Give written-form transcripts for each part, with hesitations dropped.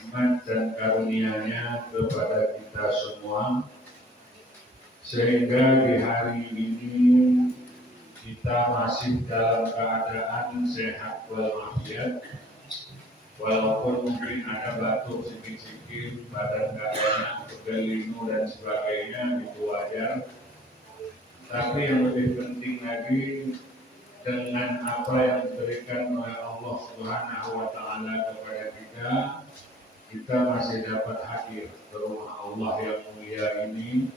rahmat dan karunia-Nya kepada kita semua, sehingga di hari ini kita masih dalam keadaan sehat walafiat, walaupun mungkin ada batuk sedikit-sedikit, badan nggak enak, pegel dan sebagainya, itu wajar. Tapi yang lebih penting lagi, dengan apa yang diberikan oleh Allah Subhanahu wa Ta'ala kepada kita masih dapat hadir ke rumah Allah yang mulia ini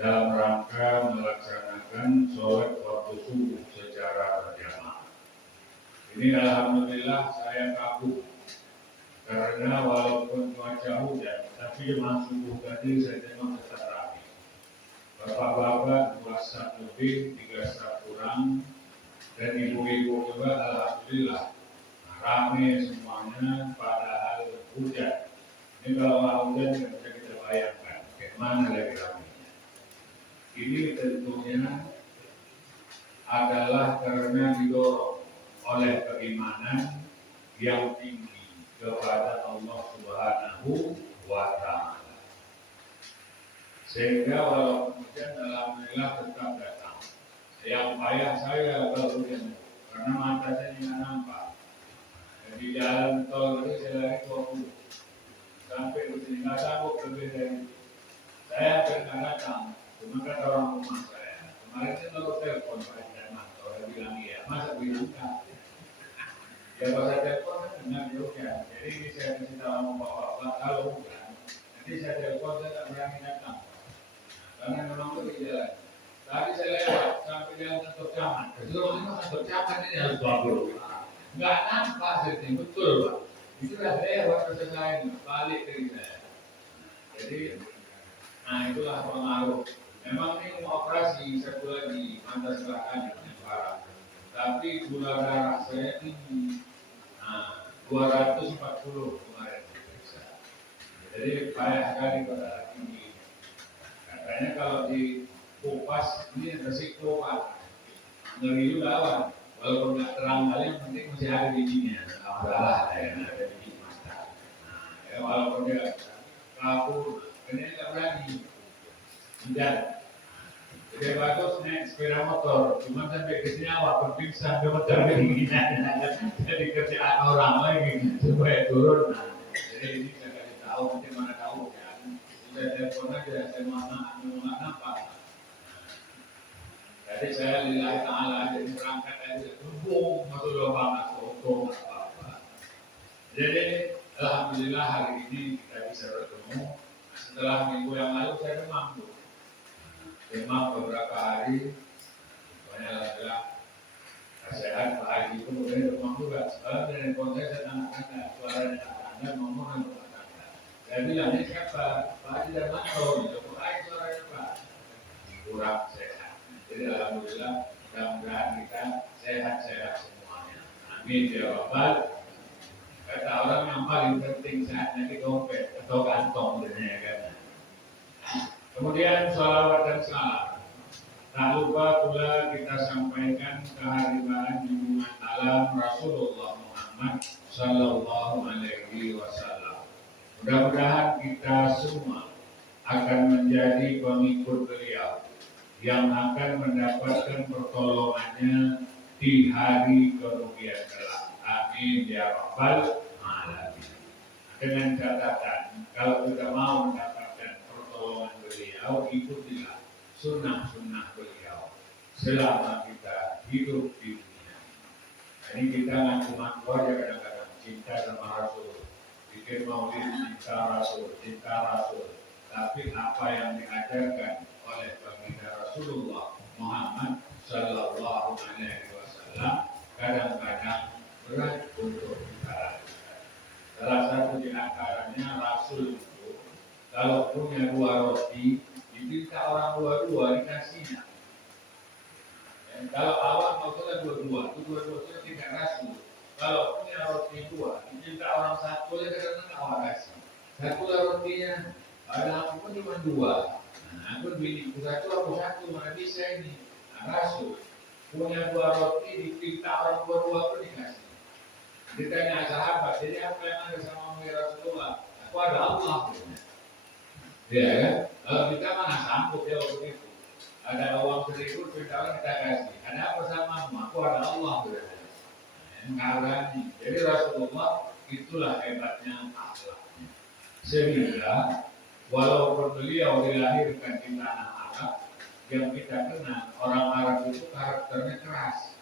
dalam rangka melaksanakan sholat waktu subuh secara berjamaah. Ini alhamdulillah saya kabur karena walaupun cuaca hujan, tapi jemaah subuh tadi saya tengok tetap ramai. Bapak-bapak 2 staf lebih, 3 staf kurang, dan ibu-ibu juga alhamdulillah ramai semuanya padahal hujan. Ini kalau hujan tidak bisa kita bayangkan bagaimana lagi ramainya. Ini tentunya adalah karena didorong oleh keimanan yang tinggi kepada Allah Subhanahu wa Ta'ala. Sehingga walaupun hujan alhamdulillah tetap datang. Yang payah saya kalau hujan, karena mata saya tidak nampak. Di jalan tol ini saya lari 20 sampai ke sini, nggak sanggup lebih dari itu. Saya pernah datang, cuma kata orang rumah saya, kemarin saya baru telepon Pak Jaman, saya bilang iya, masa bilang enggak? Ya pas saya telepon kan dengar juga, jadi ini saya kasih tahu sama bapak, kalau hujan, nanti saya telepon saya tak berani datang, karena memang itu di jalan. Tadi saya lewat sampai jalan kantor camat, kebetulan kantor camat ini harus bagus. Nggak nampak setting, betul Pak. Itu sudah lewat selesai, balik ke saya. Jadi, nah itulah pengaruh. Memang ini mau operasi satu lagi mata selatan yang parah. Tapi gula darah saya tinggi, 240 kemarin diperiksa. Jadi payah sekali pada tinggi. Katanya kalau dikupas ini resiko Pak. Ngeri juga Pak. Walaupun nggak terang kali, yang penting masih ada bijinya. Alhamdulillah ada biji mata. Ya walaupun dia kabur, ini nggak berani. Hujan. Jadi bagus naik sepeda motor, cuma sampai ke sini awak berpingsan, dia motor kedinginan. Jadi kerjaan orang lagi supaya turun. Nah, jadi ini saya kasih tahu, nanti mana tahu ya. Saya telepon aja, saya mana nggak nampak. Jadi saya lillahi ta'ala jadi berangkat aja tubuh masuk lubang atau hukum apa-apa. Jadi alhamdulillah hari ini kita bisa bertemu. Setelah minggu yang lalu saya demam beberapa hari. Banyak adalah sehat Pak Haji pun kemudian demam juga. Sekarang dari konten saya tanya suaranya Anda ngomong dan rumah tangga. Saya bilang ini siapa? Pak Haji dan Manto. Pak Haji suaranya Pak. Kurang sehat. Jadi alhamdulillah mudah-mudahan kita sehat-sehat semuanya. Amin ya Rabbal. Kata orang yang paling penting sehatnya di dompet atau kantong dunia kan. Kemudian sholawat dan salam. Tak lupa pula kita sampaikan kehadiran junjungan alam Rasulullah Muhammad Sallallahu Alaihi Wasallam. Mudah-mudahan kita semua akan menjadi pengikut beliau yang akan mendapatkan pertolongannya di hari kerugian kelak. Amin ya Rabbal Alamin. Dengan catatan, kalau kita mau mendapatkan pertolongan beliau, ikutilah sunnah-sunnah beliau selama kita hidup di dunia. Ini kita ngaku-ngaku aja kadang-kadang cinta sama Rasul, bikin maulid cinta Rasul. Tapi apa yang diajarkan oleh baginda Rasulullah Muhammad Sallallahu Alaihi Wasallam kadang-kadang berat untuk kita lakukan. Salah satu di antaranya Rasul itu kalau punya 2 roti diminta orang 2 dikasihnya. Dan kalau awak maksudnya 2 itu 2 itu tidak Rasul. Kalau punya roti 2 diminta orang 1 oleh karena awak kasih. 1 rotinya ada aku pun cuma 2. Nah, aku bini satu, aku 1, mana bisa ini? Nah, Rasul punya 2 roti, dipinta orang 2 pun dikasih. Ditanya sahabat, jadi apa yang ada sama Rasulullah? kepada Allah. Ya kan? Kalau kita mana sanggup ya waktu itu. Ada uang 1.000 kita kasih. Ada apa sama aku ada Allah berarti. Ngarani. Jadi Rasulullah itulah hebatnya akhlaknya. Sehingga walaupun beliau dilahirkan di tanah Arab, yang kita kenal orang Arab itu karakternya keras.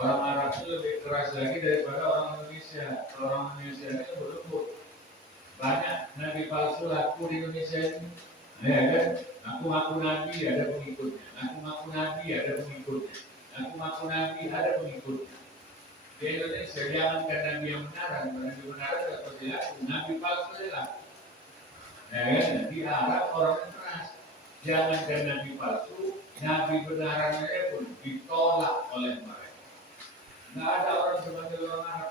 Orang Arab itu lebih keras lagi daripada orang Indonesia. Orang Indonesia itu berlembut. Banyak nabi palsu laku di Indonesia ini. Ya kan? Ngaku-ngaku nabi ada pengikutnya. Ngaku-ngaku nabi ada pengikutnya. Ngaku-ngaku nabi ada pengikutnya. Di Indonesia jangankan nabi yang benaran, nabi benaran tidak perilaku, nabi palsu perilaku. Ya kan? Di Arab orang keras. Jangankan nabi palsu, nabi benarannya pun ditolak oleh mereka. Nggak ada orang seperti orang Arab.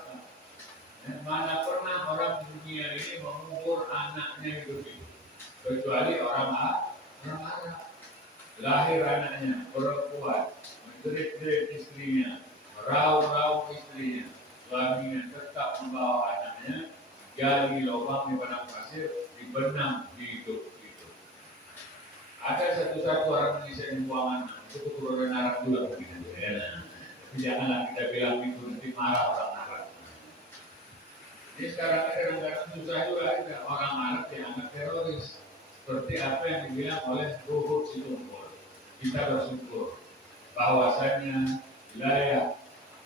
Mana pernah orang dunia ini mengubur anaknya hidup itu, kecuali orang Arab. Lahir anaknya perempuan, menjerit-jerit istrinya, meraup-raup istrinya, suaminya tetap membawa anaknya, gali lubang di padang pasir, dibenam hidup itu. Ada satu-satu orang Indonesia yang buang anak, itu keturunan Arab juga begitu. Tapi janganlah kita bilang itu nanti marah orang Arab. Jadi sekarang ini kadang-kadang susah juga ada orang Arab yang anggap teroris. Seperti apa yang dibilang oleh Ruhut Sitompul. Kita bersyukur bahwasannya wilayah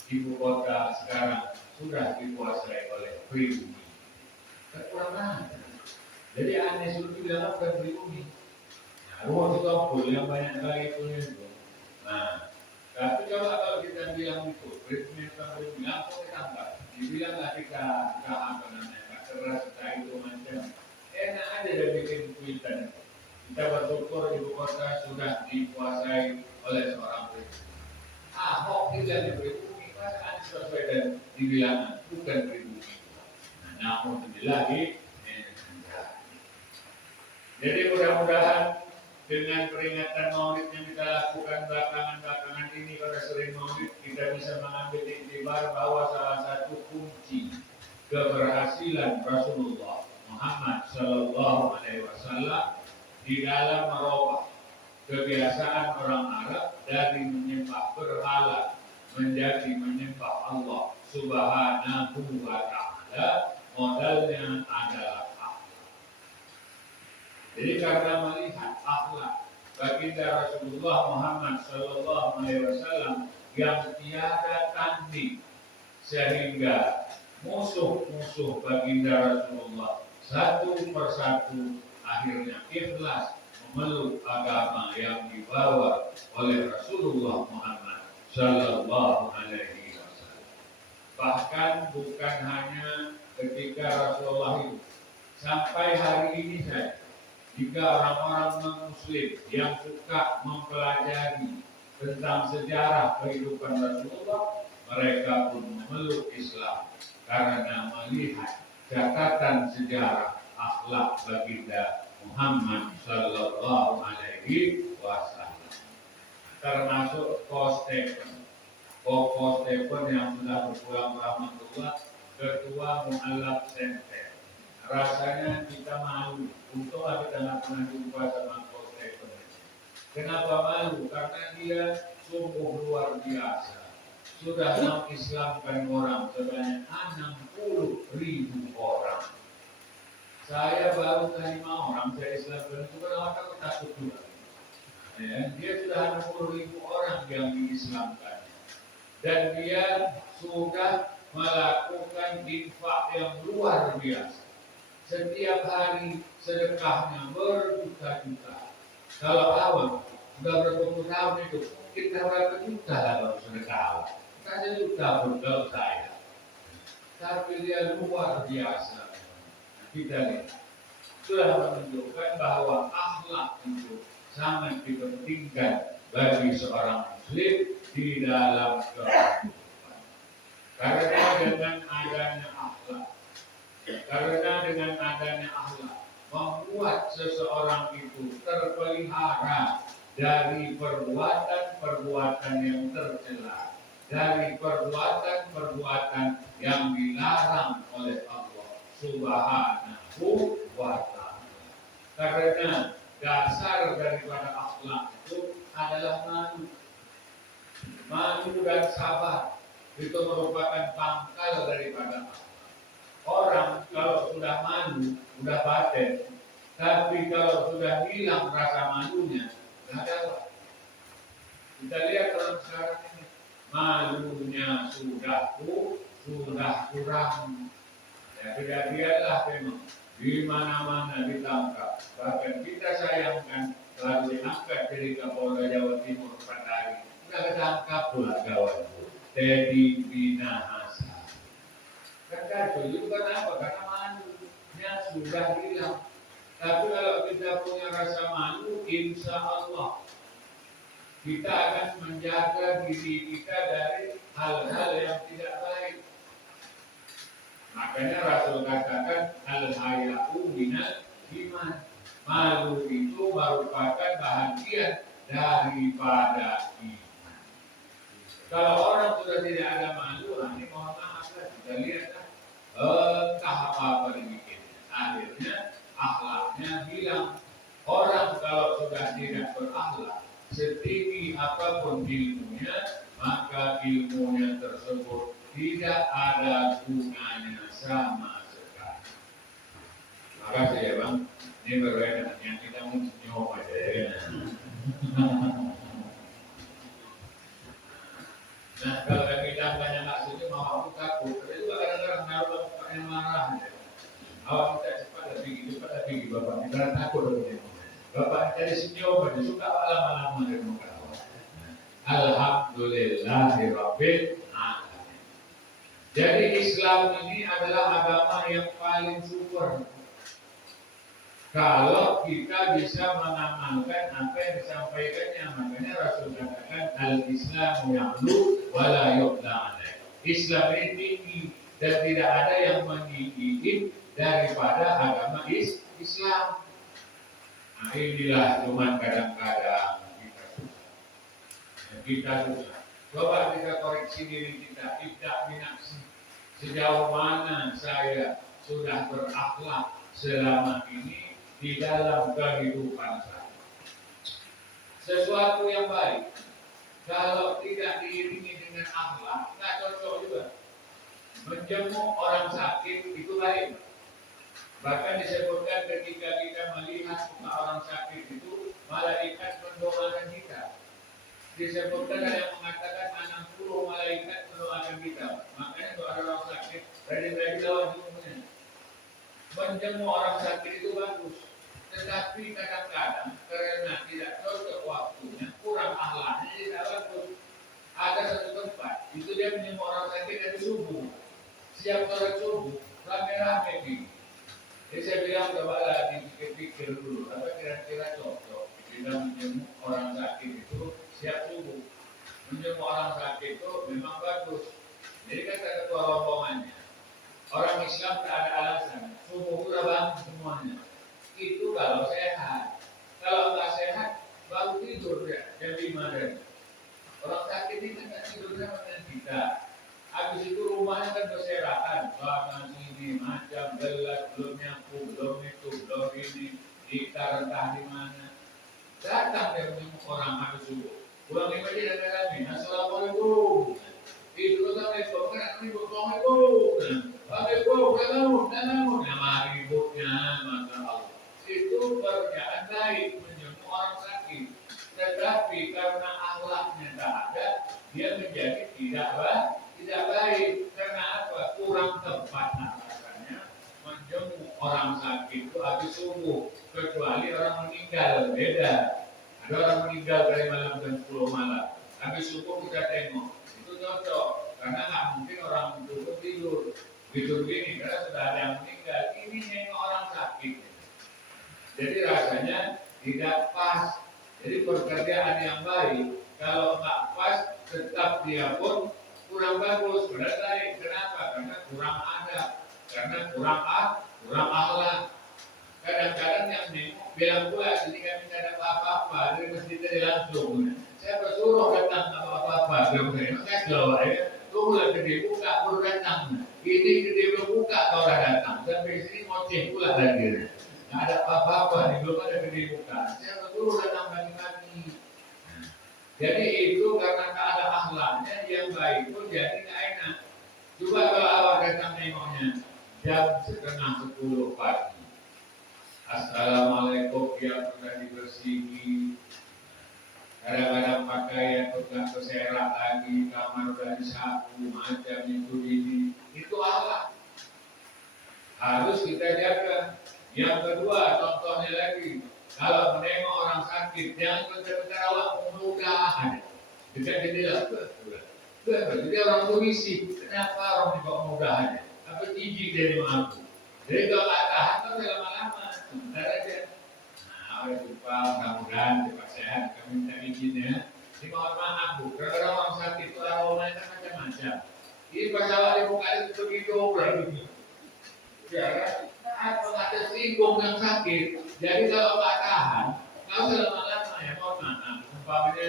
ibu kota sekarang sudah dikuasai oleh pribumi. Kekurangan. Jadi Anies itu bilang bukan pribumi. Ruhut Sitompul yang banyak kali itu. Nah, tapi coba kalau kita bilang itu pribumi langsung ditangkap. Dibilanglah kita apa namanya keras kita itu macam enak aja dia bikin tweetan. Kita bersyukur ibu kota sudah dikuasai oleh seorang pribumi. Ahok tidak pribumi, masa Anies Baswedan dibilang bukan pribumi. Nah, namun lagi, jadi mudah-mudahan dengan peringatan Maulid yang kita lakukan belakangan ini pada sering Maulid, kita bisa mengambil iktibar bahwa salah satu kunci keberhasilan Rasulullah Muhammad Sallallahu Alaihi Wasallam di dalam merubah kebiasaan orang Arab dari menyembah berhala menjadi menyembah Allah Subhanahu wa Ta'ala, modalnya adalah akhlak. Jadi karena melihat akhlak baginda Rasulullah Muhammad Sallallahu Alaihi Wasallam yang tiada tanding, sehingga musuh-musuh baginda Rasulullah satu persatu akhirnya ikhlas memeluk agama yang dibawa oleh Rasulullah Muhammad Sallallahu Alaihi Wasallam. Bahkan bukan hanya ketika Rasulullah itu, sampai hari ini saja, jika orang-orang non-muslim yang suka mempelajari tentang sejarah kehidupan Rasulullah, mereka pun memeluk Islam karena melihat catatan sejarah akhlak baginda Muhammad Sallallahu Alaihi Wasallam. Termasuk Ko Stephen yang sudah berpulang rahmatullah, ketua Mu'allaf Center. Rasanya kita malu, untunglah kita nggak pernah jumpa sama Ko Stephen. Kenapa malu? Karena dia sungguh luar biasa. Sudah mengislamkan orang sebanyak 60.000 orang. Saya baru 5 orang saya islamkan itu kan orang takut juga. Ya, dia sudah 60.000 orang yang diislamkan. Dan dia sudah melakukan infak yang luar biasa. Setiap hari sedekahnya berjuta-juta. Kalau awal sudah berpuluh tahun itu kita berapa juta lah kalau sedekah. Kasih juta pun kalau saya. Tapi dia luar biasa. Kita lihat sudah menunjukkan bahwa akhlak itu sangat dipentingkan bagi seorang muslim di dalam kehidupan. Karena dengan adanya akhlak, membuat seseorang itu terpelihara dari perbuatan-perbuatan yang tercela, dari perbuatan-perbuatan yang dilarang oleh Allah Subhanahu Karena dasar daripada akhlak itu adalah malu. Malu dan sabar itu merupakan pangkal daripada akhlak. Orang kalau sudah malu, sudah paten, tapi kalau sudah hilang rasa malunya, nggak ada. Kita lihat orang sekarang ini, malunya sudah kurang. Ya, kejadianlah memang di mana-mana ditangkap. Bahkan kita sayangkan lalu diangkat dari Kapolda Jawa Timur pada hari. Sudah ketangkap pula kawan. Teddy Minahasa. Kata itu kenapa? Karena malunya sudah hilang. Tapi kalau kita punya rasa malu, insya Allah kita akan menjaga diri kita dari hal-hal yang tidak baik. Makanya Rasul katakan al-haya'u minal iman. Malu itu merupakan bahagian daripada iman. Kalau orang sudah tidak ada malu, ini mohon maaf lah, kita lihat entah apa dibikinnya. Akhirnya akhlaknya hilang. Orang kalau sudah tidak berakhlak, setinggi apapun ilmunya, maka ilmunya tersebut tidak ada gunanya sama sekali. Makasih ya Bang. Ini berbeda yang kita mau senyum aja ya. Nah kalau kita banyak nggak setuju mau aku takut. Tapi juga kadang-kadang naruh bapaknya marah. Awak kita cepat lebih bapak. Kita takut lebih. Bapak jadi senyum aja suka lama-lama dari muka. Alhamdulillahirabbil alamin. Jadi Islam ini adalah agama yang paling super. Kalau kita bisa mengamalkan apa yang disampaikannya, makanya Rasul katakan al-Islamu ya'lu wa la yu'la alaih. Islam ini tinggi dan tidak ada yang meninggikan daripada agama Islam. Nah inilah cuman kadang-kadang kita susah. Coba kita koreksi diri kita, tidak binafsi. Sejauh mana saya sudah berakhlak selama ini di dalam kehidupan saya. Sesuatu yang baik, kalau tidak diiringi dengan akhlak, nggak cocok juga. Menjenguk orang sakit itu baik. Bahkan disebutkan ketika kita melihat muka orang sakit itu, malaikat mendoakan kita. Disebutkan ada yang mengatakan 60 malaikat mendoakan kita. Makanya doa orang sakit dari lawan ilmunya. Menjenguk orang sakit itu bagus. Tetapi kadang-kadang karena tidak cocok waktunya, kurang akhlaknya tidak bagus. Ada satu tempat, itu dia menjenguk orang sakit dari subuh. Siap sholat subuh, rame-rame gini. Jadi saya bilang cobalah dipikir-pikir dulu, apa kira-kira cocok kita menjenguk orang sakit itu siap subuh. Menjenguk orang sakit itu memang bagus. Jadi kan ada ketua rombongannya. Orang Islam tak ada alasan. Subuh udah bangun semuanya. Itu kalau sehat. Kalau nggak sehat, baru tidur ya. Jam 5 tadi. Orang sakit ini kan nggak tidur sama dengan kita. Habis itu rumahnya kan berserakan. Bahkan sini macam gelas, belum nyapu, belum itu, belum ini. Kita entah di mana. Datang dia menjenguk orang habis subuh. Pulang ke masjid dan kami, assalamualaikum. Itu sampai pengen ribut, assalamualaikum. Assalamualaikum, namun nama ributnya, maka Allah. Itu pekerjaan baik menjenguk orang sakit. Tetapi karena akhlaknya tak ada, dia menjadi tidak baik. Karena apa? Kurang tepat alasannya menjenguk orang sakit itu habis subuh. Kecuali orang meninggal, beda. Ada orang meninggal dari malam jam 10 malam. Habis subuh kita tengok. Itu cocok. Karena nggak mungkin orang cukup tidur gini. Karena sudah ada yang meninggal. Ini nengok orang sakit. Jadi rasanya tidak pas. Jadi pekerjaan yang baik, kalau nggak pas, tetap dia pun kurang bagus. Berarti kenapa? Karena kurang adab. Karena kurang akhlak. Kadang-kadang yang nengok bilang pula ketika minta ada apa-apa dari masjid tadi langsung. Saya bersuruh datang apa-apa. Saya jawab ya, tunggulah gede buka baru datang. Ini gede belum buka baru datang. Sampai sini ngoceh pula lagi. nggak ada apa-apa nih, belum ada keributan. Saya dulu datang pagi-pagi. Jadi itu karena tak ada akhlaknya yang baik pun jadi nggak enak. Coba kalau awak datang nengoknya jam 9:30 pagi. Assalamualaikum, yang sudah dibersihi. Kadang-kadang pakaian udah terserak lagi, kamar udah disapu, macam itu ini. Itu akhlak. Harus kita jaga. Yang kedua, contohnya lagi, kalau menengok orang sakit, jangan bentar-bentar awak mudah-mudahan. Dekat jendela, jadi orang itu risih. Kenapa orang dibawa mudahan? Apa jijik dari mampu? Jadi kalau tak tahan, kan lama-lama, sebentar aja. Nah, oleh jumpa, mudah-mudahan cepat sehat. Kami minta izinnya. Ini mohon maaf bu, karena orang sakit itu aromanya kan macam-macam. Ini pas awak dibuka itu begitu, berarti. Ya, apa ada singgung yang sakit. Jadi kalau tak tahan, kau lama-lama ya mohon maaf. Umpamanya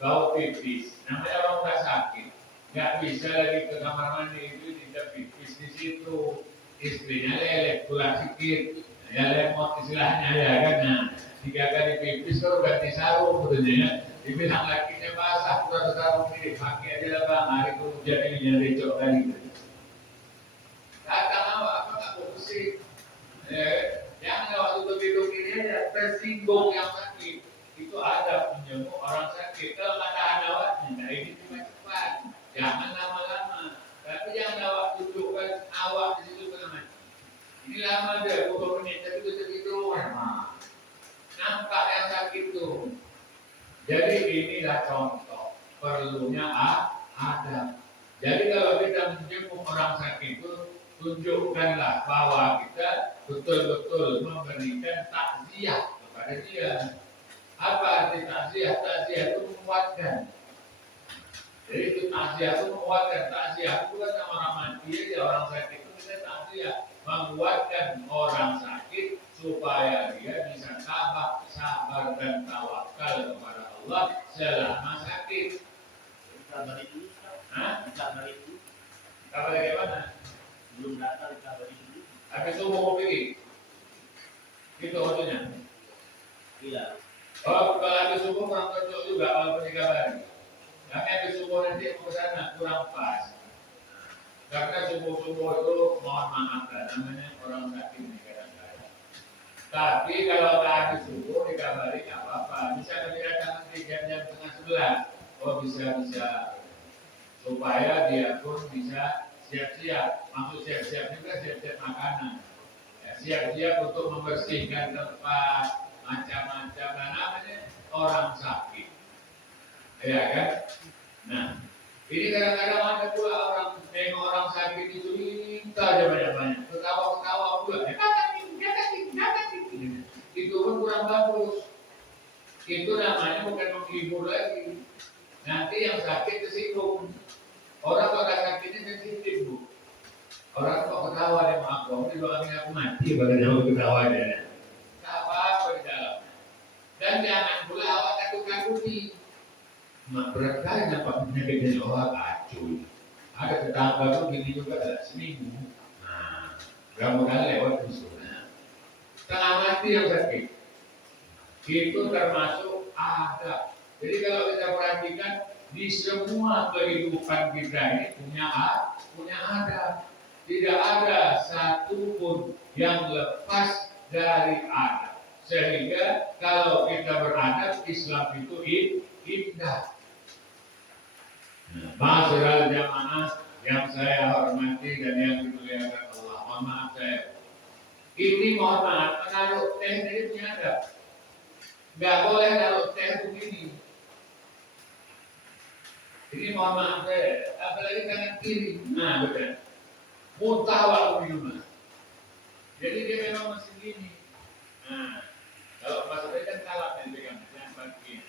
bau pipis, namanya orang udah sakit, nggak bisa lagi ke kamar mandi itu tidak pipis di situ. Istrinya lelek pulang sikit, ya lemot istilahnya ya kan. Nah, 3 kali pipis kalau ganti sarung sebetulnya. Dibilang lakinya basah, kurang sarung ini pakai aja lah bang. Hari kemudian ini yang recok kali. Datang awak apa tak bersih. Jangan waktu begitu ini aja tersinggung yang sakit. Itu ada menjenguk orang sakit. Kalau ada awaknya, nah ini cuma cepat. Jangan lama-lama. Tapi jangan awak tunjukkan awak di situ namanya. Ini lama deh, 20 menit, tapi itu segitu. Nampak yang sakit tuh. Jadi inilah contoh. Perlunya ada. Jadi kalau kita menjenguk orang sakit itu, tunjukkanlah bahwa kita betul-betul memberikan takziah kepada dia. Apa arti takziah? Takziah itu menguatkan. Jadi itu takziah itu menguatkan. Takziah itu bukan orang mati ya, orang sakit itu kita takziah menguatkan orang sakit supaya dia bisa sabar dan tawakal kepada Allah selama sakit. Kabar itu, kabar itu, Kabar bagaimana? belum datang kabar itu. Habis subuh kopi, gitu maksudnya. Iya. Oh, kalau habis subuh kurang cocok juga walaupun dikabari. Kami habis subuh nanti ke sana kurang pas. Karena subuh-subuh itu mohon maaf lah, namanya orang sakit nih kadang-kadang. Tapi kalau tak habis subuh dikabari nggak apa-apa. Bisa lebih datang nanti jam 10:30. Oh bisa supaya dia pun bisa siap-siap. Maksud siap-siap juga siap-siap makanan. Ya, siap-siap untuk membersihkan tempat macam-macam. Nah, namanya orang sakit. Ya kan? Nah, ini kadang-kadang ada pula orang nengok orang sakit itu minta aja banyak-banyak. Ketawa-ketawa pula. Itu pun kurang bagus. Itu namanya bukan menghibur lagi. Nanti yang sakit tersinggung. Orang kalau sakitnya sensitif bu. Orang kok ketawa deh sama aku didoain aku mati pada jauh ketawa dia. Tak apa-apa di dalam. Dan jangan pula awak takut-takuti. Mak berat kali nampak penyakit dari orang kacau. Ada tetangga tuh gini juga ada seminggu. Nah, berapa kali lewat di sana. Setengah mati yang sakit. Itu termasuk adab. Jadi kalau kita perhatikan di semua kehidupan kita ini punya adab. Tidak ada satupun yang lepas dari adab. Sehingga kalau kita beradab, Islam itu indah. Ma'asyiral jamaah yang saya hormati dan yang dimuliakan Allah. Mohon maaf saya. Ini mohon maaf, menaruh teh ini punya adab. Nggak boleh naruh teh begini. Ini mohon maaf saya, apalagi tangan kiri. Nah betul. Muntah waktu minum. Jadi dia memang masih gini. Nah, kalau maksudnya kan kalap yang pegang, yang begini.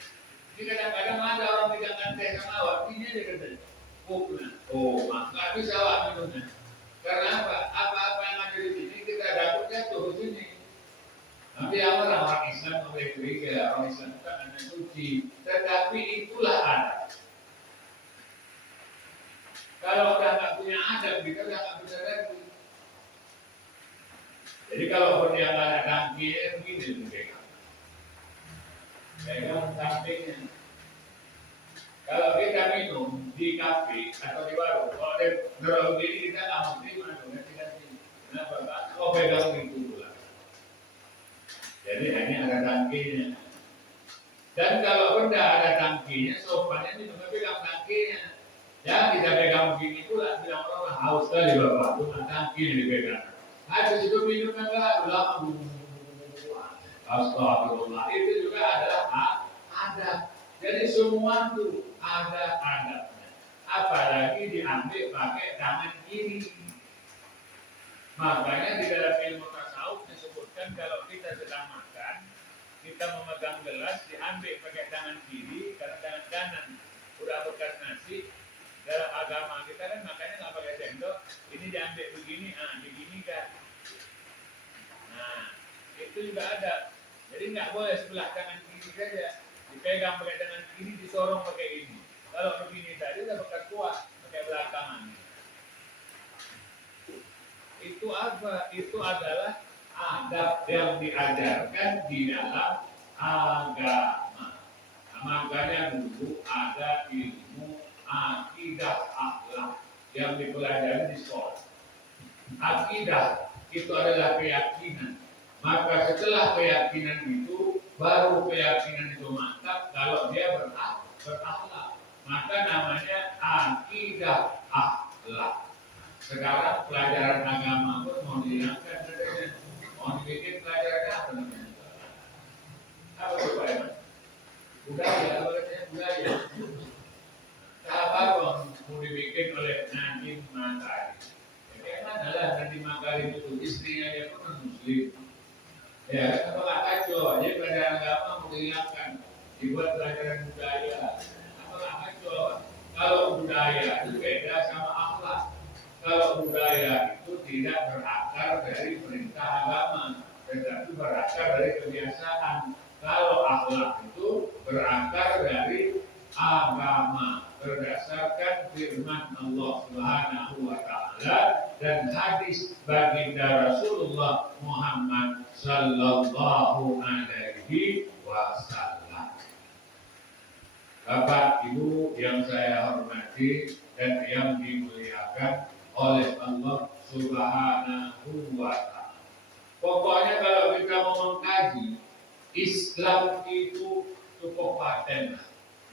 Jadi kadang-kadang ada orang pegangan teh sama awak, ini dia kata. Oh, nggak bisa awak minumnya. Karena apa? Apa-apa yang ada di sini kita dapatnya tuh di sini. Nanti orang Islam memiliki orang Islam bukan hanya suci, tetapi itulah adab. Kalau kita nggak punya adab, kita nggak bisa lagi. Jadi Jadi kalau dia nggak ada tangkinya begini pegang sampingnya. Kalau kita minum di kafe atau di warung, kalau dia terlalu begini kita nggak mau terima dong, kita sini. Kenapa Pak? Kau pegang gitu pula. Jadi hanya ada tangkinya. Dan kalau benda ada tangkinya, sopannya minum pegang tangkinya. Jangan kita pegang begini pula, bilang orang haus kali bapak, cuma tangki yang dipegang. Habis itu minum enggak, lama astagfirullah. Itu juga adalah adab. Jadi semua itu ada adabnya. Apalagi diambil pakai tangan kiri. Makanya di dalam ilmu tasawuf disebutkan kalau kita sedang makan, kita memegang gelas diambil pakai tangan kiri, karena tangan kanan udah bekas nasi. Dalam agama kita kan makanya nggak pakai sendok, ini diambil begini, begini kan. Nah, itu juga ada. Jadi nggak boleh sebelah tangan kiri saja dipegang pakai tangan kiri, disorong pakai ini. Kalau begini tadi udah bekas kuat pakai belakangan. Itu apa? Itu adalah adab yang diajarkan di dalam agama. Nah, makanya dulu ada ilmu akidah akhlak yang dipelajari di sekolah. Akidah itu adalah keyakinan. Maka setelah keyakinan itu, baru keyakinan itu mantap kalau dia berakhlak. Maka namanya akidah akhlak. Sekarang pelajaran agama pun mau dihilangkan, mau dibikin pelajaran apa namanya? Apa itu Pak Iman? Budaya, apa katanya budaya? Apa mau dibikin oleh Nadiem Makarim? Bagaimana lah Nadiem Makarim itu istrinya dia pun non-muslim. Ya, kalau nggak kacau, jadi pelajaran agama mau dihilangkan, dibuat pelajaran budaya. Apa nggak kacau? Kalau budaya itu beda sama akhlak. Kalau budaya itu tidak berakar dari perintah agama, tetapi berakar dari kebiasaan. Kalau akhlak itu berakar dari agama, berdasarkan firman Allah Subhanahu wa taala dan hadis baginda Rasulullah Muhammad sallallahu alaihi wasallam. Bapak Ibu yang saya hormati dan yang dimuliakan oleh Allah Subhanahu wa taala. Pokoknya kalau kita mau mengkaji Islam itu cukup paten.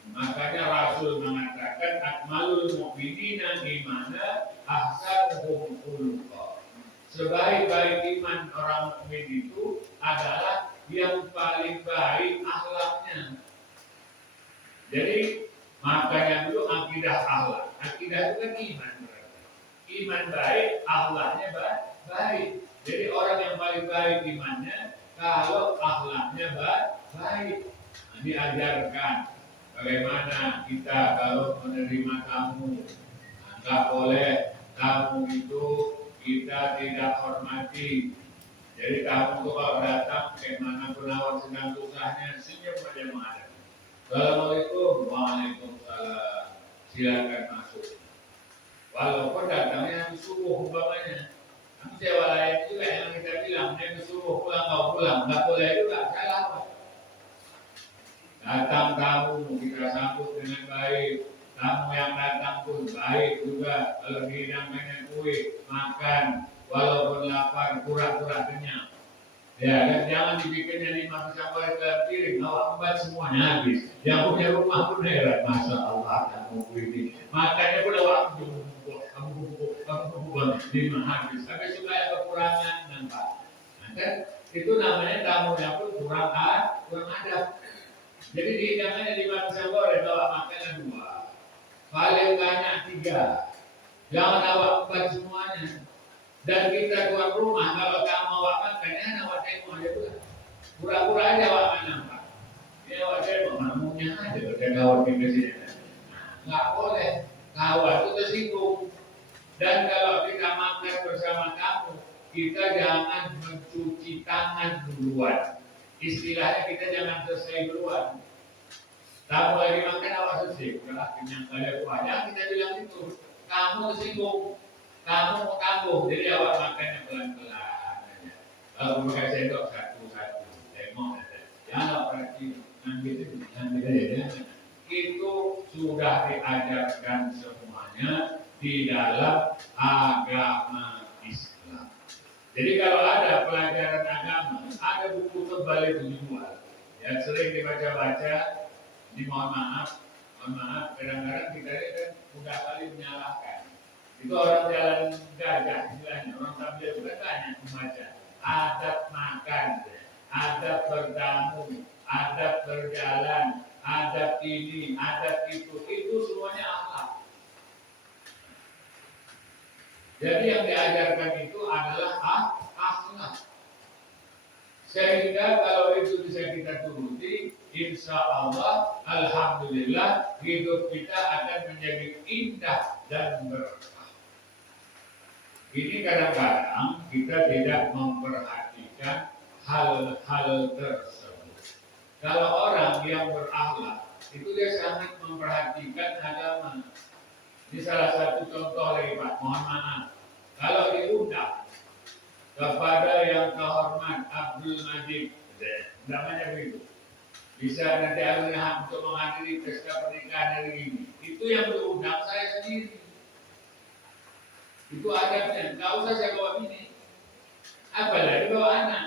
Makanya Rasul mengatakan akmalul mu'minina imana ahsanuhum khuluqa. Sebaik-baik iman orang mukmin itu adalah yang paling baik akhlaknya. Jadi makanya dulu akidah akhlak. Akidah itu kan iman berarti. Iman baik, akhlaknya baik. Jadi orang yang paling baik imannya kalau akhlaknya baik. Nah, diajarkan bagaimana kita kalau menerima tamu. Nggak boleh tamu itu kita tidak hormati. Jadi tamu itu kalau datang bagaimana penawar sedang susahnya senyum saja menghadap. Assalamualaikum, waalaikumsalam. Silakan masuk. Walaupun datangnya habis subuh umpamanya. Nanti sewa lain juga yang kita bilang, habis subuh pulang kau pulang, nggak boleh juga, salah Pak. Datang tamu kita sambut dengan baik. Tamu yang datang pun baik juga. Kalau dihidangkannya kue, makan. Walaupun lapar, pura-pura kenyang. Ya, dan jangan dibikinnya 5 sampai dalam piring, awak empat semuanya habis. Yang punya rumah pun heran, Masya Allah, kamu ini. Makanya pun awak kamu 5 habis. Tapi supaya kekurangan, nampak. Nah, kan itu namanya tamunya pun kurang adab. Jadi dihidangannya 5 pisang goreng, awak makannya 2. Paling banyak 3. Jangan awak 4 semuanya. Dan kita tuan rumah, kalau kamu awak makannya, awak tengok aja pula. Pura-pura aja awak nampak. Ini awak tengok, mamunya aja berkata-kata di sini. Nggak boleh, kawan itu tersinggung. Dan kalau kita makan bersama kamu, kita jangan mencuci tangan duluan. Istilahnya kita jangan selesai duluan. Kamu lagi makan awak selesai, udahlah kenyang kalian banyak, kita bilang itu. Kamu tersinggung. Kamu mau tangguh, jadi awak makannya pelan-pelan aja. Kalau pakai sendok satu-satu, tengok aja. Jangan perhati ngambil aja. Itu sudah diajarkan semuanya di dalam agama Islam. Jadi kalau ada pelajaran agama, ada buku tebal itu dijual. Ya sering dibaca-baca. Ini mohon maaf, kadang-kadang kita ini kan mudah kali menyalahkan. Itu orang jalan gajah, istilahnya orang tabligh juga banyak membaca. Adab makan, adab bertamu, adab berjalan, adab ini, adab itu semuanya akhlak. Jadi yang diajarkan itu adalah akhlak. Sehingga kalau itu bisa kita turuti, insya Allah, alhamdulillah, hidup kita akan menjadi indah dan berkah. Ini kadang-kadang kita tidak memperhatikan hal-hal tersebut. Kalau orang yang berakhlak, itu dia sangat memperhatikan agama. Ini salah satu contoh lagi Pak, mohon maaf. Kalau diundang kepada yang terhormat Abdul Majid, namanya begitu. Bisa nanti alunnya untuk menghadiri pesta pernikahan hari ini. Itu yang diundang saya sendiri. Itu adabnya. Nggak usah saya bawa ini. Apalagi bawa anak.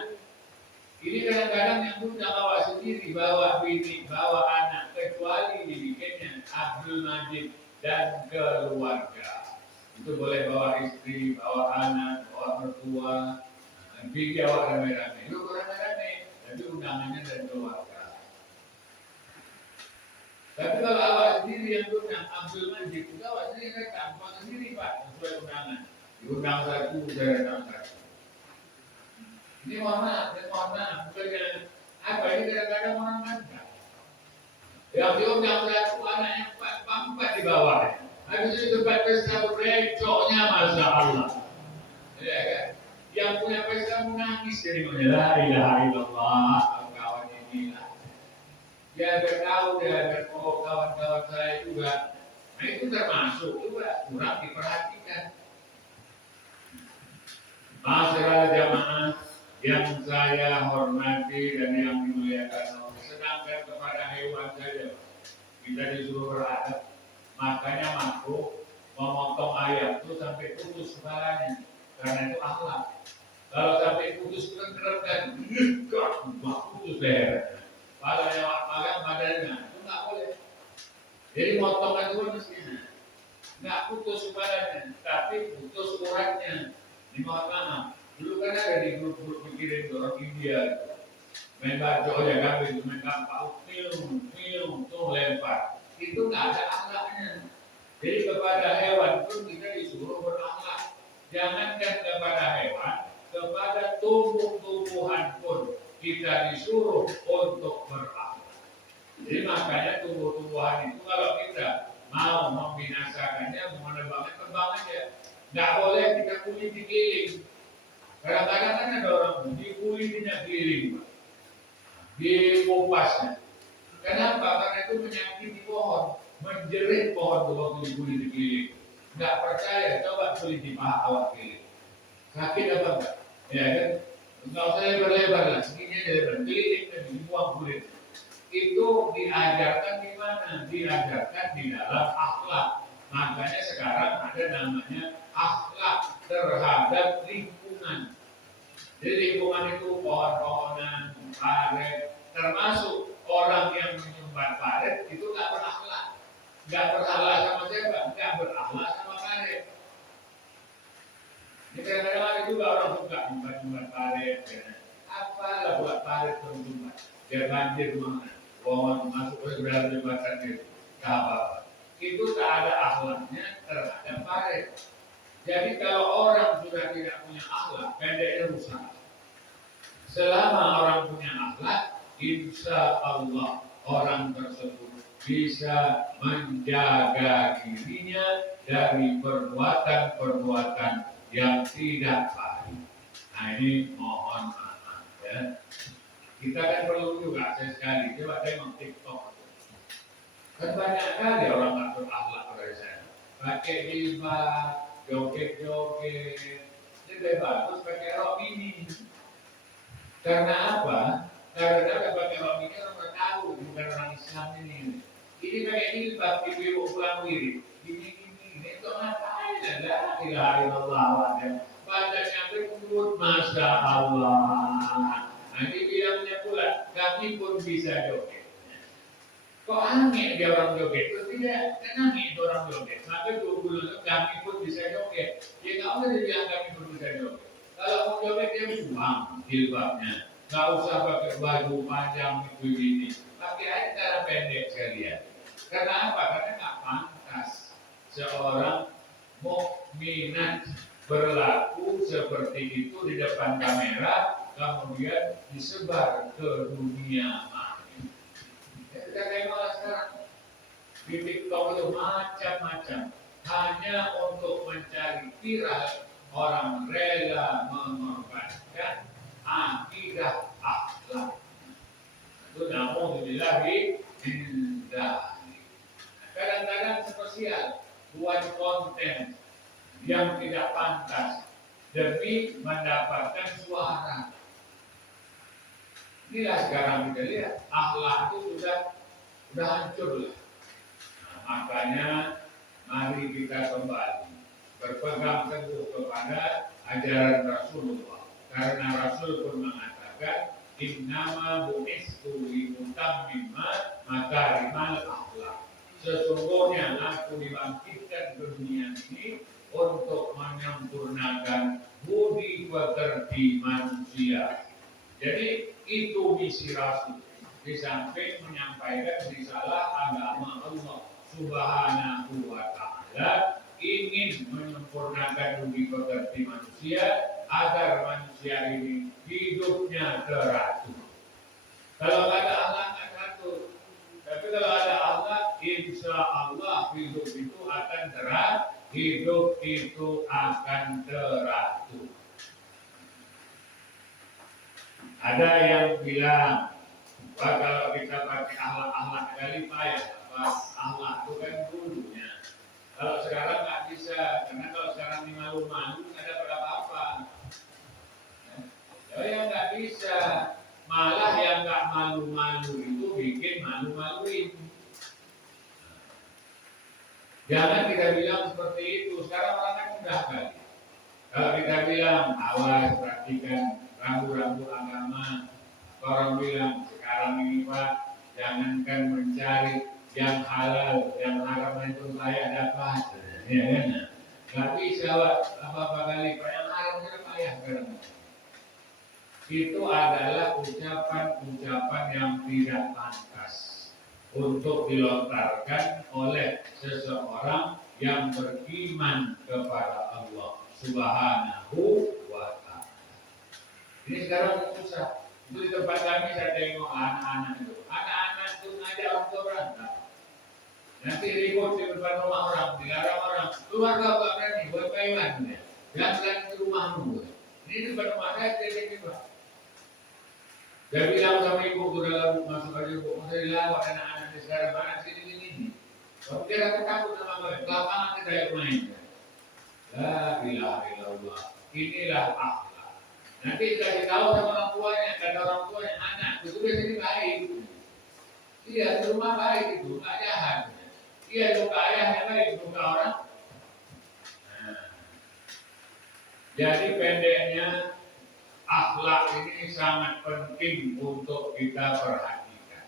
Ini kadang-kadang yang diundang bawa sendiri, bawa bini, bawa anak, kecuali dibikinnya Abdul Majid dan keluarga. Itu boleh bawa istri, bawa anak, bawa mertua, nanti bawa rame-rame. Itu rame-rame, tapi undangannya dari keluarga. Tapi kalau awak sendiri yang undang Abdul Majid, itu awak sendiri rekam, awak sendiri Pak, sesuai undangan. Diundang satu, saya rekam satu. Ini mohon maaf, bukannya apa ini kadang-kadang orang manja. Yang diundang satu, anaknya empat di bawah. Habis itu tempat pesta recoknya, Masya Allah. Ya kan? Yang punya pesta menangis jadi la ilaha illallah, kawan ini lah. Dia bertahu, dia bertahu kawan-kawan saya juga. Nah itu termasuk juga kurang diperhatikan. Masyarakat jamaah yang saya hormati dan yang dimuliakan Allah. Sedangkan kepada hewan saja kita disuruh beradab. Makanya makruh memotong ayam itu sampai putus kepalanya, karena itu akhlak. Kalau sampai putus kan putus leher. Kepalanya magang badannya itu nggak boleh. Jadi motong itu mestinya nggak putus kepalanya, tapi putus uratnya. Ini mohon maaf. Dulu kan ada di grup-grup pikirin orang India itu. Main bacok ya kan, itu main gampang, film, tuh lempar. Itu nggak ada akhlaknya. Jadi kepada hewan pun kita disuruh berakhlak. Jangankan kepada hewan, kepada tumbuh-tumbuhan pun kita disuruh untuk berakhlak. Jadi makanya tumbuh-tumbuhan itu kalau kita mau membinasakannya, mau menebangnya, tebang aja. Nggak boleh kita kulit digiling. Kadang-kadang kan ada orang dikulitnya giling, dikupasnya. Kenapa? Karena itu menyakiti pohon, menjerit pohon waktu dikulit digiling. Nggak percaya, coba kulit di paha awak giling. Sakit apa enggak? Ya kan? Nggak usah lebar-lebar lah, segini aja lebar. Giling dan dibuang kulit. Itu diajarkan di mana? Diajarkan di dalam akhlak. Makanya sekarang ada namanya akhlak terhadap lingkungan. Jadi lingkungan itu pohon-pohonan, paret, termasuk orang yang menyumbat paret itu nggak berakhlak. Nggak berakhlak sama siapa? Nggak berakhlak sama paret. Ini kadang-kadang ada juga orang suka nyumbat paret. Apalah buat paret menyumbat? Dia banjir mana? Pohon masuk ke dalam jembatan itu. Nggak apa-apa. Itu tak ada akhlaknya terhadap paret. Jadi kalau orang sudah tidak punya akhlak, pendeknya rusak. Selama orang punya akhlak, insya Allah orang tersebut bisa menjaga dirinya dari perbuatan-perbuatan yang tidak baik. Nah ini mohon maaf ya. Kita kan perlu juga sekali coba tengok TikTok. Kan banyak kali orang nggak berakhlak pada saya. Pakai jilbab, joget-joget, ini bebas, terus pakai rok mini. Karena apa? Karena berbagai orang ini orang tahu bukan orang Islam ini. Ini kayak ini bab ibu pulang wirid. Ini itu ngapain? La ilaha illallah. Bacanya berkurut, masya Allah. Nanti bilangnya pula, kami pun bisa joget. Kok aneh dia orang joget? Terus tidak, kan aneh itu orang joget. Maka dulu kami pun bisa joget. Ya nggak usah dibilang kami pun bisa joget. Kalau mau joget dia buang jilbabnya. Nggak usah pakai baju panjang itu gini. Pakai aja cara pendek sekalian. Karena apa? Karena nggak pantas seorang mukminat berlaku seperti itu di depan kamera, kemudian disebar ke dunia. Kita kayak malah sekarang di TikTok itu macam-macam, hanya untuk mencari viral, orang rela mengorbankan akidah akhlak. Itu namun dihindari. Kadang-kadang spesial buat konten yang tidak pantas demi mendapatkan suara. Inilah sekarang kita lihat akhlak itu sudah hancur lah. Nah, makanya mari kita kembali berpegang teguh kepada ajaran Rasulullah. Karena Rasul pun mengatakan innama bu'istu liutammima makarimal akhlak. Sesungguhnya aku dibangkitkan ke dunia ini untuk menyempurnakan budi pekerti manusia. Jadi itu misi Rasul. Di samping menyampaikan risalah agama Allah Subhanahu wa Ta'ala, ingin menyempurnakan budi pekerti manusia agar manusia ini hidupnya teratur. Kalau ada Allah nggak teratur, tapi kalau ada Allah, insya Allah hidup itu akan teratur. Ada yang bilang, wah kalau kita pakai akhlak kali payah, akhlak itu kan dulunya. Kalau sekarang nggak bisa, karena kalau sekarang ini malu-malu, ada apa-apa. Ya yang nggak bisa, malah yang nggak malu-malu itu bikin malu-maluin. Jangan kita bilang seperti itu. Sekarang orang kan mudah kali. Kalau kita bilang awas perhatikan rambu-rambu agama, orang bilang sekarang ini Pak, jangankan mencari yang halal, yang haram itu saya dapat, ya kan? Nggak bisa Pak, apa-apa kali Pak, yang haram itu payah sekarang. Itu adalah ucapan-ucapan yang tidak pantas untuk dilontarkan oleh seseorang yang beriman kepada Allah Subhanahu wa Ta'ala. Ini sekarang susah. Itu di tempat kami saya tengok anak-anak itu. Anak-anak itu ngajak orang tua berantem. Nanti ribut di depan rumah orang, dilarang orang. Keluarga Pak berani buat kaiman. Jangan di rumahmu. Ini di depan rumah saya jadi Pak. Dia bilang sama ibu, udah masuk aja ibu, udah dilawat anak-anak di sekarang mana sini. Kemudian aku takut sama mereka, lapangan kita yang main. La ilaha illallah. Inilah akhlak. Nanti dikasih tahu sama orang tuanya, kata orang tuanya, anak itu biasanya baik. Iya, di rumah baik itu, nggak jahat. Iya, luka ayahnya baik, luka orang. Nah. Jadi pendeknya, akhlak ini sangat penting untuk kita perhatikan.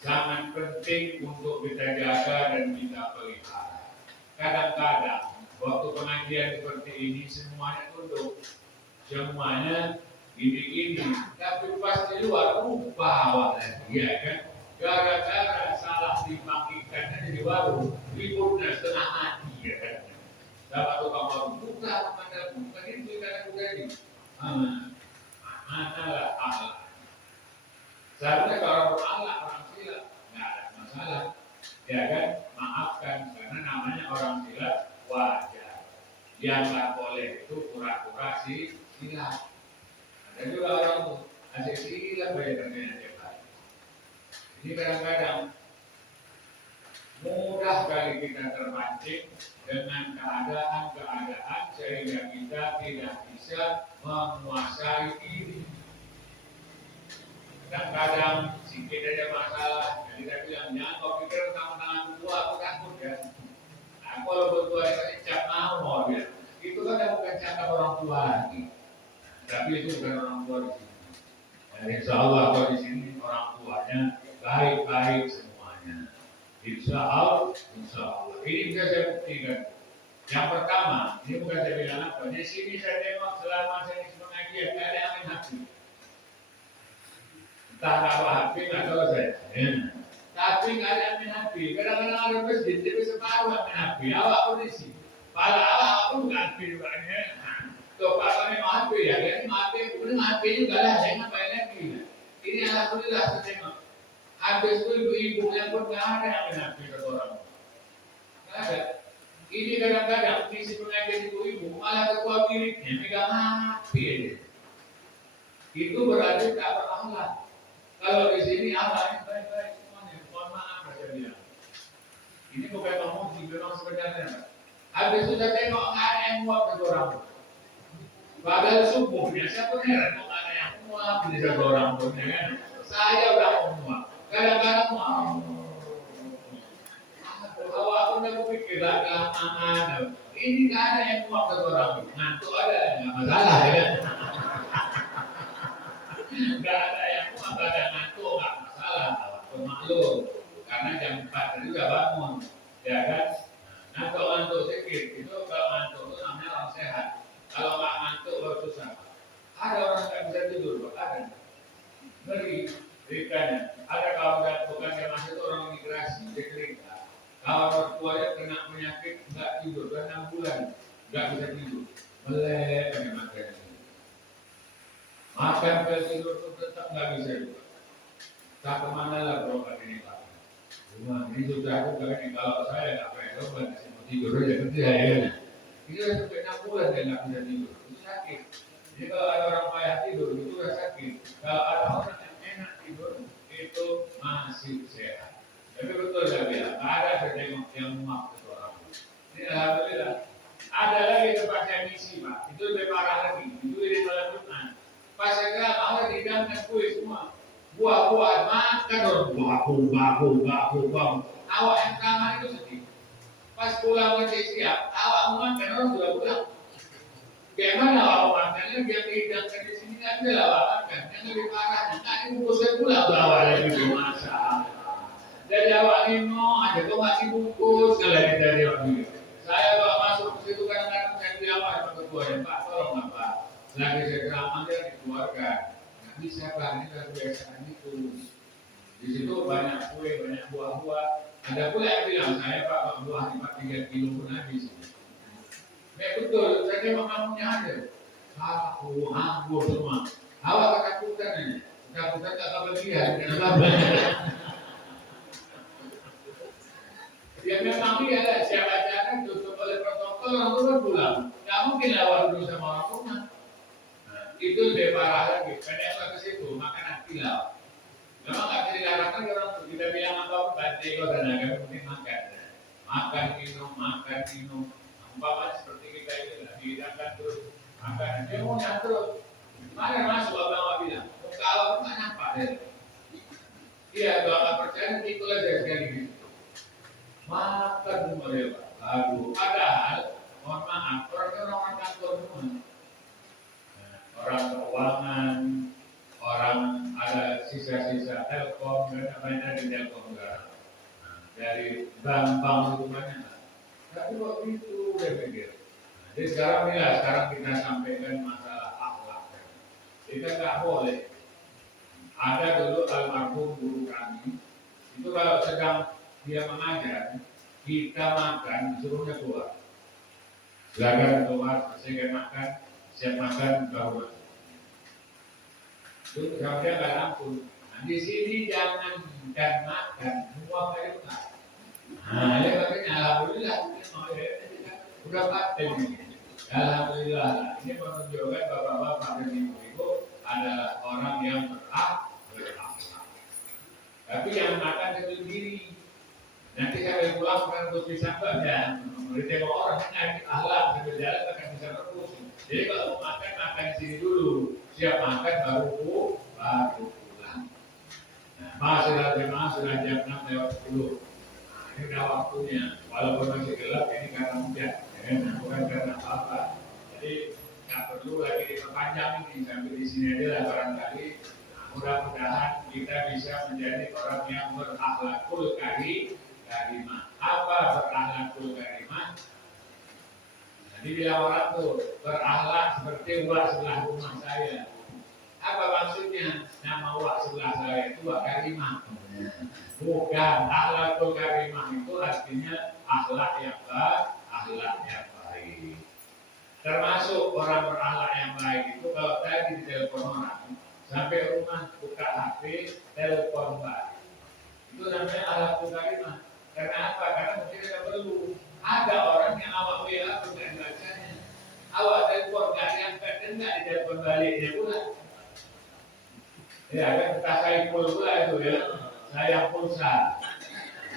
Sangat penting untuk kita jaga dan kita pelihara. Kadang-kadang waktu pengajian seperti ini semuanya tunduk. Semuanya gini-gini. Tapi pas di luar lupa awalnya, ya kan? Gara-gara salah dipakikannya di warung, ributnya setengah mati, ya kan? Sama tukang warung, buka itu kan buka ini. Manalah akhlak. Seharusnya kalau orang silat nggak ada masalah, ya kan? Maafkan karena namanya orang silat wajar. Yang nggak boleh itu pura-pura silat. Ada juga orang tuh asik silat bayarannya tiap hari. Ini kadang-kadang mudah kali kita terpancing dengan keadaan sehingga kita tidak bisa menguasai diri. Kadang-kadang sedikit ada masalah, jadi kita bilang jangan kau pikir tentang tua, aku takut ya. Aku kalau tua itu cap mau ya. Itu kan bukan cakap orang tua lagi, tapi itu bukan orang tua di sini. Dan insya Allah kalau di sini orang tuanya baik-baik semuanya. Insya Allah, insya Allah. Ini bisa saya buktikan. Yang pertama, ini bukan saya bilang apa. Di sini saya tengok selama saya di pengajian, tidak ada yang main HP. Entah apa HP, nggak tahu saya. Tapi nggak ada yang main HP. Kadang-kadang ada masjid, tapi separuh yang main HP. Awak pun di sini. Pada awak pun nggak HP juga. Tuh, kalau memang HP ya, jadi HP, kemudian HP juga lah, saya ngapain lagi. Ini alhamdulillah saya tengok. Habis itu ibu-ibu yang pun nggak ada yang main HP kata orang. Nggak ada. Ini kadang-kadang misi pengajian ibu-ibu malah ketua miliknya megang HP aja. Itu berarti tak berakhlak. Kalau di sini akhlaknya baik-baik semuanya. Mohon maaf saya bilang. Ini bukan memuji, memang sebenarnya. Habis itu saya tengok nggak ada yang muat kata orang. Padahal subuhnya saya pun heran kok nggak ada yang muat di satu orang pun ya kan. Saya udah muat. Kadang-kadang mau. Kalau aku udah pikir lah keamanan, ini nggak ada yang muak ke orang, ngantuk ada nggak masalah ya. Nggak ada yang muak, nggak ada ngantuk nggak masalah, pemaklum. Karena jam 4 tadi udah bangun, ya kan? Ngantuk sedikit, itu kalau ngantuk itu namanya orang sehat. Kalau nggak ngantuk baru susah. Ada orang nggak bisa tidur, ada. Ngeri, ceritanya. Ada kawan bukan yang masuk orang migrasi, dia cerita. Kalau orang tuanya kena penyakit nggak tidur, kan 6 bulan nggak bisa tidur, melek dengan makan. Makan ke tidur itu tetap nggak bisa juga. Tak kemana lah berobat ini Pak. Cuma ini sudah aku kali kalau saya nggak pengen berobat, saya mau tidur aja kerja ya. Ini udah sampai 6 bulan dia nggak bisa tidur, itu sakit. Jadi kalau ada orang payah tidur itu udah sakit. Kalau ada orang yang enak tidur itu masih sehat. Tapi betul saya bilang, ada saya yang muak ke orang. Ini alhamdulillah. Ada lagi tempat saya misi Pak, itu lebih parah lagi, itu di malam Jumat. Pas saya kira Allah dihidangkan kue semua, buah-buah makan orang baku. Awak yang kamar itu sedih. Pas pulang ke siap, awak makan orang sudah pulang. Bagaimana awak makannya yang dihidangkan di sini kan dia awak makan, yang lebih parah, nggak dibungkuskan pulang awak lagi dimasak. Dan awak nino aja kok masih bungkus kalau dari orang. Saya bawa masuk ke situ kadang-kadang saya bilang sama ketua ya Pak, tolong apa? Lagi saya ceramah dia dikeluarkan. Nggak bisa Pak, ini kan kebiasaan itu. Di situ banyak kue, banyak buah-buah. Ada pula yang bilang saya Pak buah 3 kilo pun habis. Betul, saya memang kamunya ada. Aku anggur semua. Awak ketakutan aja. Ketakutan tak kebagian. Kenapa? Ya memang dia lah, siapa cara tutup oleh protokol orang tua pulang. Nggak mungkin lawan dulu sama orang rumah. Nah, itu lebih parah lagi. Karena ke situ makan hati lah. Memang nggak bisa dilarangkan orang tua. Kita bilang apa bantai kau tenaga penting makan. Makan minum. Umpamanya seperti kita itu lah dihidangkan terus makan. Dia mau terus. Mana masuk abang bilang. Muka awak nggak nampak deh. Iya, kalau nggak percaya ikut aja sekali gitu. Makan mereka. Aduh, padahal mohon maaf, orang kantor semua. Orang keuangan, orang ada sisa-sisa Telkom, dan banyak di Telkom sekarang. Dari bank itu banyak. Tapi waktu itu udah pikir. Jadi sekarang kita sampaikan masalah akhlak. Kita nggak boleh. Ada dulu almarhum guru kami, itu kalau sedang dia mengajar, kita makan, disuruhnya keluar. Silakan keluar, selesai makan, siap makan, baru masuk. Itu dia nggak ampun. Nah, di sini jangan makan, semua kayak itu. Nah, ya katanya alhamdulillah, udah paten ini. Alhamdulillah, ini menunjukkan bapak-bapak dan ibu-ibu adalah orang yang berakhlak. Tapi yang makan itu sendiri. Nanti saya pulang kan terus bisa ya, tengok orang kan akhlak sambil jalan akan bisa terus. Jadi kalau mau makan di sini dulu, siap makan baru pulang. sholat jamaah sudah jam 6 lewat 10. Nah, ini udah waktunya. Walaupun masih gelap, ini karena hujan, ya kan? Bukan karena apa. Jadi nggak perlu lagi diperpanjang ini sampai di sini aja lah barangkali. Nah, mudah-mudahan kita bisa menjadi orang yang berakhlakul karimah. Apa berakhlakul karimah? Jadi bilang orang tuh berakhlak seperti wak sebelah rumah saya. Apa maksudnya? Nama wak sebelah saya itu wak karimah. Bukan, akhlakul karimah itu artinya akhlak yang baik, akhlak yang baik. Termasuk orang berakhlak yang baik itu kalau tadi ditelepon orang sampai rumah buka HP, telepon balik. Itu namanya akhlakul karimah. Karena apa? Karena mungkin tidak perlu. Ada orang yang awak WA bukan bacanya. Awak telepon nggak diangkat dan nggak ditelepon baliknya pula. Ya kan kita saipul pula itu ya. Sayang pulsa.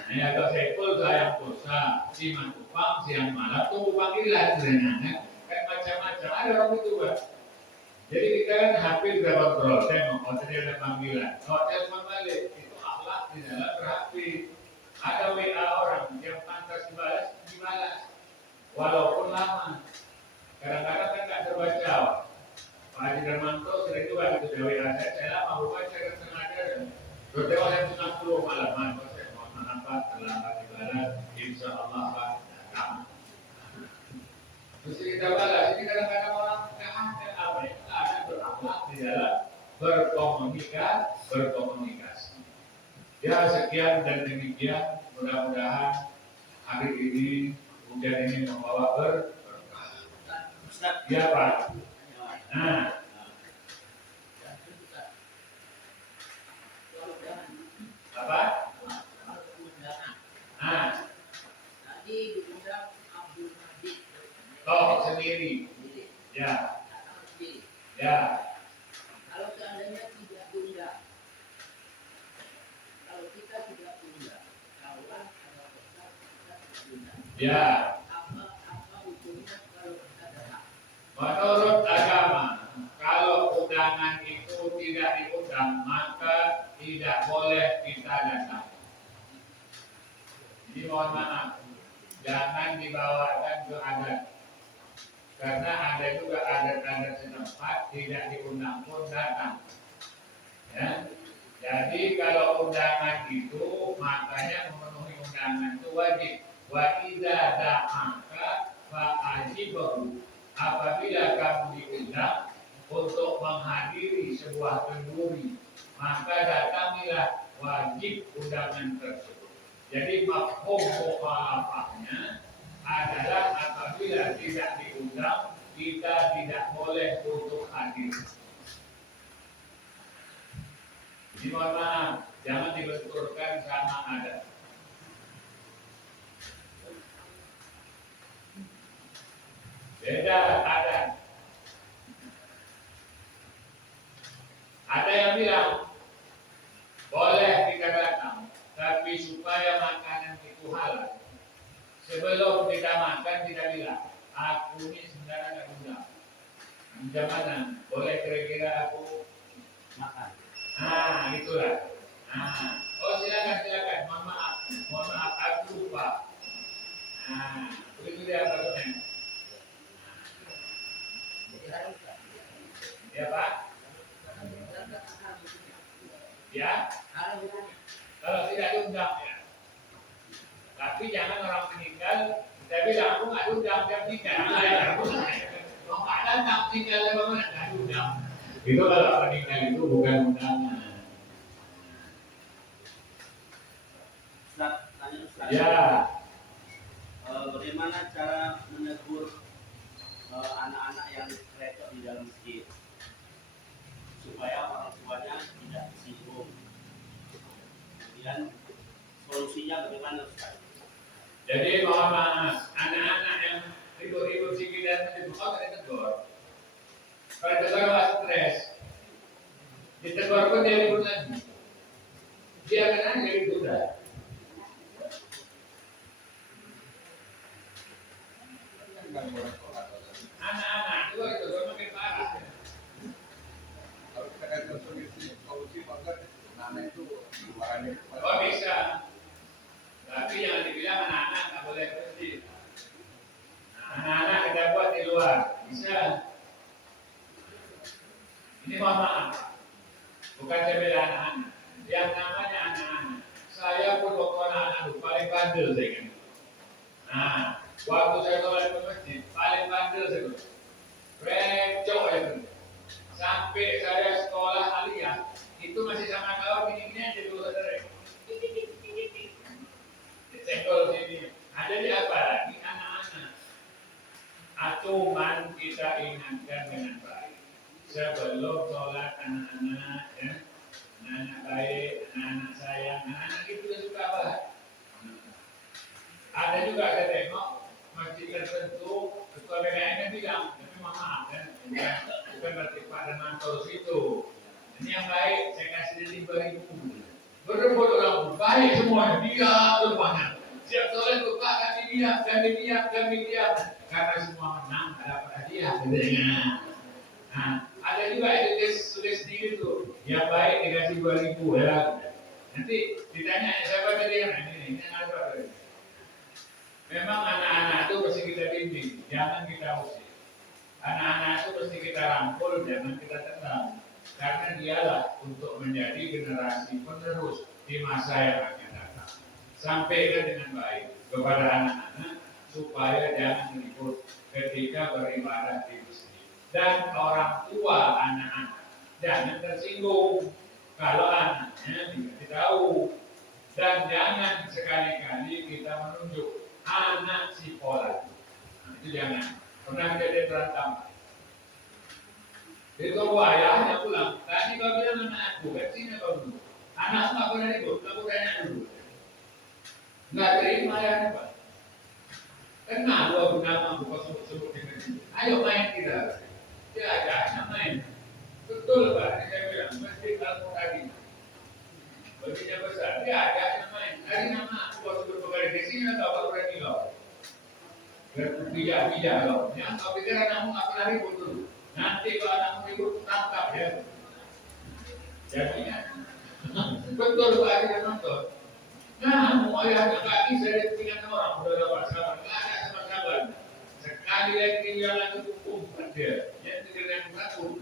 Ya kalau saipul sayang pulsa. Si matupang siang malam tunggu panggilan sebenarnya. Kan macam-macam ada orang itu Pak. Jadi kita kan HP sudah kontrol. Saya mau tadi ada panggilan. Kalau telepon balik itu akhlak di dalam ber-HP. Ada WA orang yang pantas dibalas. Walaupun lama. Kadang-kadang kan nggak terbaca. Pak Haji Darmanto sering juga itu WA saya lama baca dan sengaja. Terus saya 90 malaman. Saya mohon maaf Pak, terlambat dibalas. Insya Allah Pak. Terus kita balas. Ini kadang-kadang orang nggak ada apa ya? Nggak ada berakhlak di dalam berkomunikasi. Ya sekian dan demikian. Mudah-mudahan hari ini hujan ini membawa berkah. Ya Pak. Nah, apa? Nah, tadi diundang Abdul Majid. oh sendiri. Ya. Ya. Kalau seandainya tidak diundang, kalau kita tidak diundang, kawan atau besar kita tidak diundang. Ya. Apa hukumnya kalau kita datang? Menurut agama, kalau undangan itu tidak diundang, maka tidak boleh kita datang. Jadi mohon maaf, jangan dibawakan ke adat. Karena ada juga adat-adat setempat tidak diundang pun datang. Ya. Jadi kalau undangan itu, makanya memenuhi undangan itu wajib. Wa idza da'aka fa'ajibahu. Apabila kamu diundang untuk menghadiri sebuah kenduri, maka datangilah, wajib undangan tersebut. Jadi mafhum mukhalafahnya adalah apabila tidak diundang, kita tidak boleh untuk hadir. Jadi mohon maaf, jangan dibenturkan sama adat. Beda adat. Ada yang bilang boleh kita datang, tapi supaya makanan itu halal. Sebelum kita makan kita bilang, aku ini sebenarnya nggak undang. Macam mana? Boleh kira-kira aku Makan. Nah, itulah. Nah, oh silakan. Mohon maaf, aku lupa. Nah, begitu dia bagusnya. Ya Pak? Ya? Kalau tidak diundang ya. Tapi jangan orang meninggal, kita bilang aku nggak diundang, dia meninggal. Kalau nggak datang tinggal bagaimana nggak diundang? Itu kalau meninggal itu bukan undangan. Ustaz, tanya Ustaz. Ya. Bagaimana cara menegur anak-anak yang kerecok di dalam masjid supaya orang tuanya tidak tersinggung? Kemudian solusinya bagaimana Ustaz? Jadi mohon maaf, anak-anak yang ribut-ribut sikit dan ditegur, ditegur. Kalau ditegur nggak stres, ditegur pun dia ribut lagi. Dia akan aja ribut dah. Anak-anak itu ditegur makin parah. Kalau kita kasih solusi maka anak itu Oh bisa, tapi jangan dibilang anak-anak nggak boleh ke masjid. Anak-anak kita buat di luar, bisa. Ini mohon maaf, bukan saya bela anak-anak. Yang namanya anak-anak, saya pun waktu anak-anak itu paling bandel saya kan. Nah, waktu saya sholat ke masjid, paling bandel saya kan. Recok ya kan. Sampai saya sekolah aliyah, itu masih sama kawan gini-gini aja dulu saudara. Disenggol sini. Ada di apa lagi anak-anak. Cuman kita ingatkan dengan baik. Sebelum sholat anak-anak, ya, anak-anak baik, anak-anak sayang, anak-anak itu suka apa? Ada juga saya tengok masjid tertentu ketua BKN bilang, tapi maaf kan, bukan berarti Pak dan Mantor situ. Ini yang baik, saya kasih dia 5.000. Berebut orang baik semuanya, diam semuanya. Siap sholat buka kami diam. Karena semua menang, ada hadiah. Nah, ada juga itu tulis sendiri tuh, yang baik dikasih 2.000 ya. Nanti ditanya siapa tadi yang ini apa? Memang anak-anak itu mesti kita bimbing, jangan kita usir. Anak-anak itu mesti kita rangkul, jangan kita tendang. Karena dialah untuk menjadi generasi penerus di masa yang akan datang. Sampaikan dengan baik kepada anak-anak supaya jangan ribut ketika beribadah di masjid. Dan orang tua anak-anak jangan tersinggung kalau anaknya tidak tahu. Dan jangan sekali-kali kita menunjuk anak si pola. Nah, itu jangan. Pernah jadi berantem. Itu ayahnya pulang. Tadi kau bilang anak aku, kan sini kau dulu. Anak nggak boleh ribut, kamu tanya dulu. Nggak terima ayahnya Pak. Kenapa aku nama bukan sebut-sebut dengan ini? Ayo main kita. Dia ajaknya main. Betul Pak, ini saya bilang mesti kalau tadi. Baginya besar, dia ajaknya main. Hari nama aku baru berpegawai di sini atau baru berani kau? Bijak kau. Yang kau pikir anakmu nggak pernah ribut dulu. Nanti kalau anakmu ribut, tangkap ya. Jadinya, betul Pak, kita nonton. Nah, mau ayahnya kaki saya dengan orang udah dapat sabar, nggak ada sabar-sabar. Sekali lagi jalan itu umpat dia, yang tidak yang takut.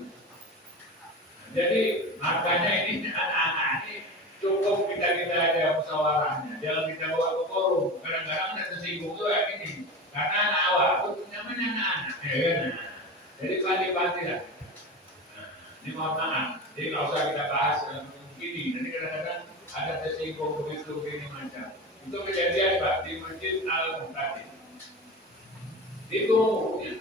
Jadi makanya ini anak-anak ini cukup kita ada musyawarahnya, jangan kita bawa ke forum. Kadang-kadang ada tersinggung tuh yang ini, karena anak awal itu namanya anak-anak, ya kan? Jadi panti-panti lah. Nah, ini mohon maaf, jadi nggak usah kita bahas yang begini. Nanti kadang-kadang ada tersinggung begini macam. Itu kejadian Pak di Masjid Al-Muqtadim. Itu ya,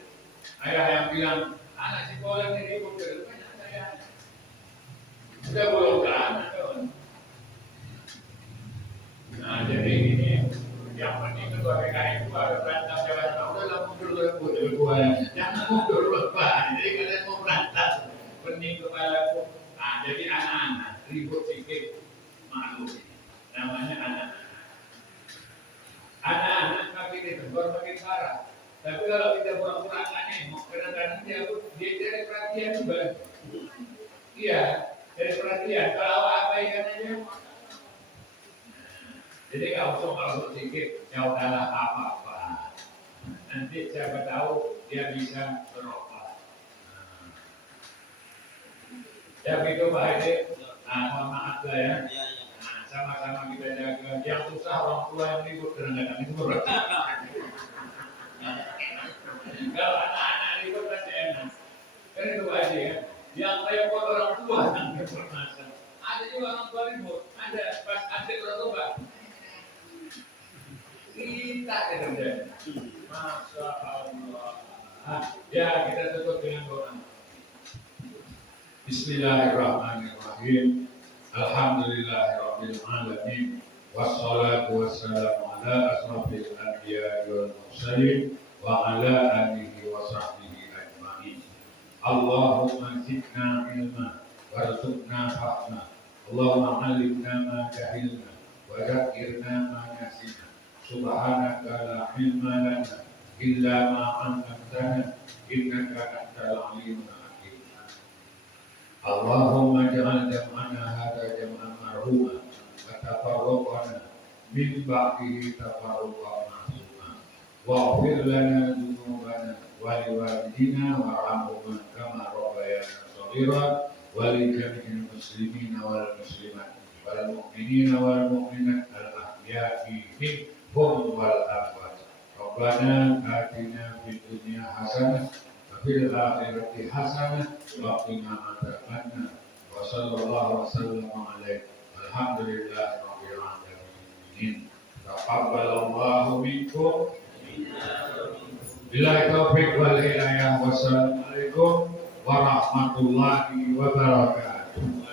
ayah yang bilang anak si bola ini ribut ke depannya saya. Sudah belum ke anak kawan. Nah jadi ini yang penting ketua PKI itu ada berantem jabatan. Udahlah mundur jangan mundur Pak. Jadi kalian mau berantem pening kepalaku. Nah jadi anak-anak ribut sedikit. Maklum, namanya anak-anak. Anak-anak makin ditegur makin parah. Tapi kalau kita pura-pura nggak nengok, kadang-kadang dia cari perhatian juga. Iya, cari perhatian. Kalau apa ikan aja, jadi kalau sedikit, ya udahlah apa-apa. Nanti siapa tahu dia bisa berubah. Ya begitu Pak Edi. Nah, mohon maaf lah ya. Sama-sama kita jaga. Yang susah orang tua yang ribut kadang-kadang itu berat. Kalau anak-anak ribut masih enak. Kan itu aja ya. Yang repot orang tua yang bermasalah. Ada juga orang tua ribut. Ada pas adik orang tua. Kita kerja. Masya Allah. Ya kita tutup dengan doa. Bismillahirrahmanirrahim. Alhamdulillahirabbil alamin. Wassalatu wassalamu ala asrofil anbiya'i wal mursalin wa ala alihi wa sahbihi ajma'in. Allahumma zidna ilma warzuqna fahma. Allahumma 'allimna ma jahilna wa dzakkirna ma nasina. Subhanaka la ilma lana illa ma 'allamtana innaka antal alimul hakim. Allahumma ja'al jam'ana hadha jam'an marhuma wa min ba'dihi tafarruqan ma'suma waghfir lana dzunubana wa liwalidina warhamhuma kama rabbayana shaghira wa li jami'il muslimina wal muslimat wal mu'minina wal mu'minat al ahya'i minhum wal amwat. Rabbana atina fid dunya hasanah wa fil akhirati hasanah wa qina adzabannar. Wa sallallahu wasallam alaihi alhamdulillahi rabbil alamin. Taqabbalallahu minkum. Billahi taufiq wal hidayah. Wassalamualaikum warahmatullahi wabarakatuh.